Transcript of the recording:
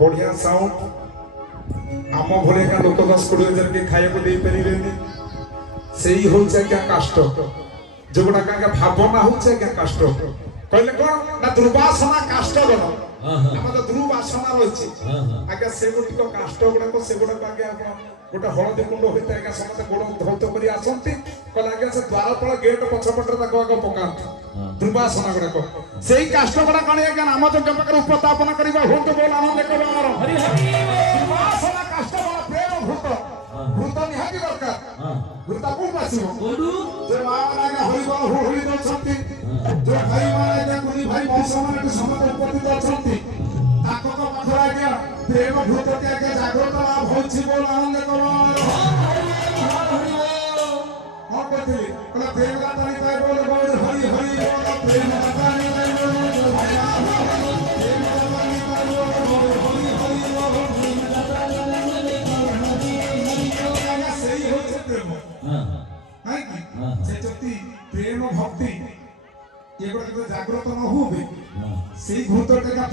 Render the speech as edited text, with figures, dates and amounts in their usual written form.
बढ़िया साउंड आम भले का लोक 10-20 के खाया दे पारे से ही हूँ क्या कष्ट जो गुड़ा क्या भावना हूँ क्या कष्ट कहले कौन ना दुर्वासना काष्ट गण आम दुर्वासना रही आज्ञा से गुटिक काष्ट गुड़ाक से गुड़ाक आज्ञा गोटे हलदी कुंड होता है समस्त गोड़ धौत कर आसती कहले आज्ञा से द्वार तल गेट पछपटे आगे पका दुर्वासना गुड़ाक से काष्ट गुड़ा कौन आज्ञा नाम यज्ञ पाखे उपस्थापन करवा हूँ बोल आनंद कलर दुर्वासना काष्ट बड़ा प्रेम भूत भूत निहाती दरकार भूत कौन आसो जो माँ मैंने हरिबल होली दौरान जो भाई माने कुनी भाई वंश माने समस्त उपस्थित अछंती ताको को पाखर आज्ञा प्रेम भूत के आज्ञा जागृत लाभ होछि बोल आनंद कलर और कहते कहला प्रेम का तानी पाए बोल बोल हरि हरि बोल प्रेम का तानी पाए बोल भैया प्रेम का तानी पाए बोल हरि हरि बोल प्रेम का तानी पाए सही होছে प्रेम हां कि से जति प्रेम भक्ति एगुड़ा जागृत न हो से भूत का